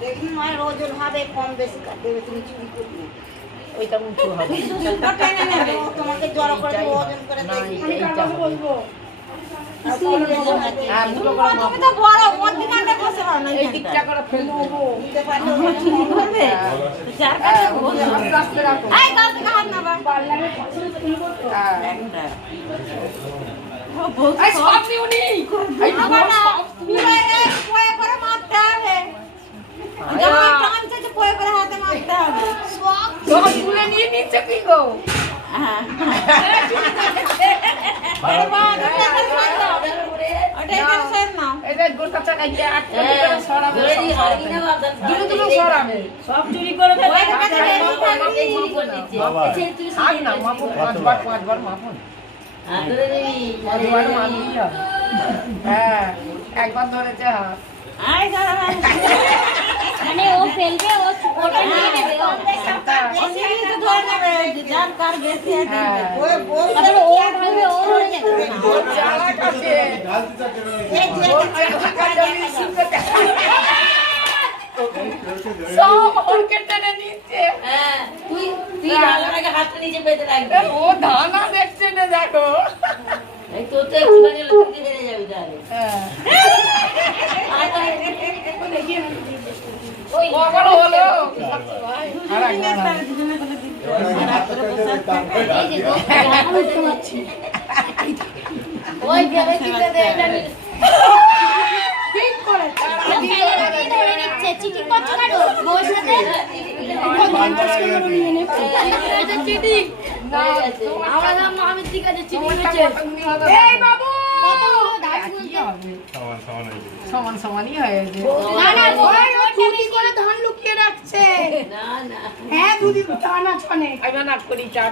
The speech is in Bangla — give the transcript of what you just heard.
দেখুন মায়ের ওজন হবে কম বেশি কাটবে তুমি চুরি করবে ওইটা উঁচু হবে তোমাকে জড়ো করে দেবো, ওজন করে বলবো তুমি তো বড় মধ্যখানটা বসে পারো না এই দিকটা করে ফেলবো দিতে পারলে চুরি করবে যার কাছে বসে আস্তে রাখো এই কাল থেকে হাত না বা এই সব নিউনি এই আবার না পুরো এক পয়ে করে মারতে হবে যখন টানছে যে পয়ে করে হাতে মারতে হবে সব তুলে নিয়ে নিচে কি গো আরে বাবা ওটা এখানে সর নাও এটা গোটা চাকা দিয়ে আটকে করে সরাবে দুটো দুটো সরাবে সব চুরি করে ফেলে ওই কাছে আগ না মাপুন পাঁচবার মাপুন পাঁচবার মাপি হ্যাঁ একবার ধরেছে হাত আই দাঁড়া মানে ও ফেলবে ও ওটা নিয়ে নেবে ও সিঁড়ি তো ধরে নেবে যার কার বেশি আছে ওই বউ তারপরে ও ঢালবে ও ধরে নেবে ওর চালা কাছে ওর চালা কাছে মিশিতে সব ওরকে টেনে নিচ্ছে তুই আলাদাকে হাতটা নিচে পেতে রাখবি ও ধানা দেখছে না দেখো এই তো তো একটুখানি লোকে হেরে যাবি তাহলে ওই আবার হলো আর একবার ওই ভেবে চিন্তে দে এটা ঠিক করে ধরে নিচ্ছে চিটিং করছো কেন বউর সাথে চিটিং না আমরা জানো আমি ঠিক আছে চিটিং হচ্ছে হচ্ছে এই বাবু কতগুলো দাঁত গুনতে সমান সমানই হয়েছে না না চুরি করে ধান লুকিয়ে রাখছে না না হ্যাঁ দুদি দানা ছনে আমি না করি চা